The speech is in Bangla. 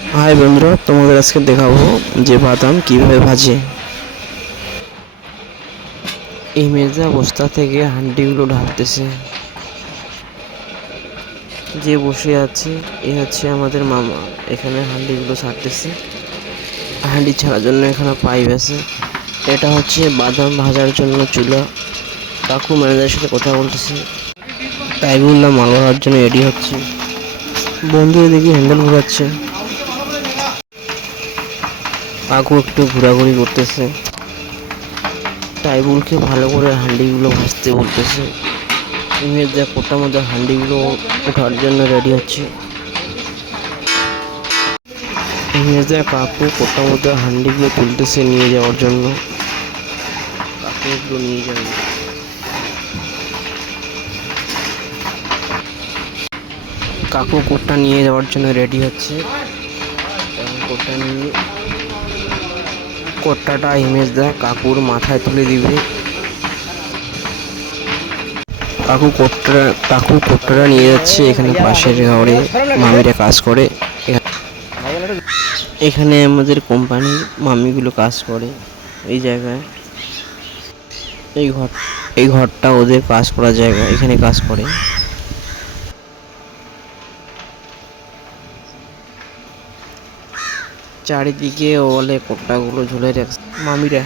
হাই বন্ধুরা, তোমাদের আজকে দেখাবো যে বাদাম কিভাবে ভাজে। এই মেজা বস্তা থেকে হান্ডিগুলো ঢালতেছে। যে বসে আছে এ হচ্ছে আমাদের মামা। এখানে হান্ডিগুলো ছাড়তেছে। হান্ডি ছাড়ার জন্য এখানে পাইপ আছে। এটা হচ্ছে বাদাম ভাজার জন্য চুলা। কাকু ম্যানেজারের সাথে কথা বলতেছে। টাইগুল্লা মাল ভরার জন্য রেডি হচ্ছে। বন্ধু এদিকে হ্যান্ডেল ঘোরাচ্ছে। কাকু একটু ঘোরাঘুরি করতেছে। টাইবুলকে ভালো করে হান্ডিগুলো ভাজতে বলতেছে। ইমেজ যা কোটার মধ্যে হান্ডিগুলো ওঠার জন্য রেডি হচ্ছে। ইমেজ যা কাকু কোটার মধ্যে হান্ডিগুলো তুলতেছে নিয়ে যাওয়ার জন্য। কাকু এগুলো নিয়ে যাবে। কাকু কোটটা নিয়ে যাওয়ার জন্য রেডি হচ্ছে। এবং কোটটা নিয়ে কোট্টাটা ইমেজ দা কাকুর মাথায় তুলে দিবে। কাকু কোট্টাটা নিয়ে যাচ্ছে এখানে পাশের ঘরে মামিরা কাজ করে। এখানে আমাদের কোম্পানির মামিগুলো কাজ করে এই জায়গায়। এই ঘরটা ওদের কাজ করার জায়গা, এখানে কাজ করে। চারিদিকে ওয়ালে কোট্টাগুলো ঝুলে রাখছে মামিরা।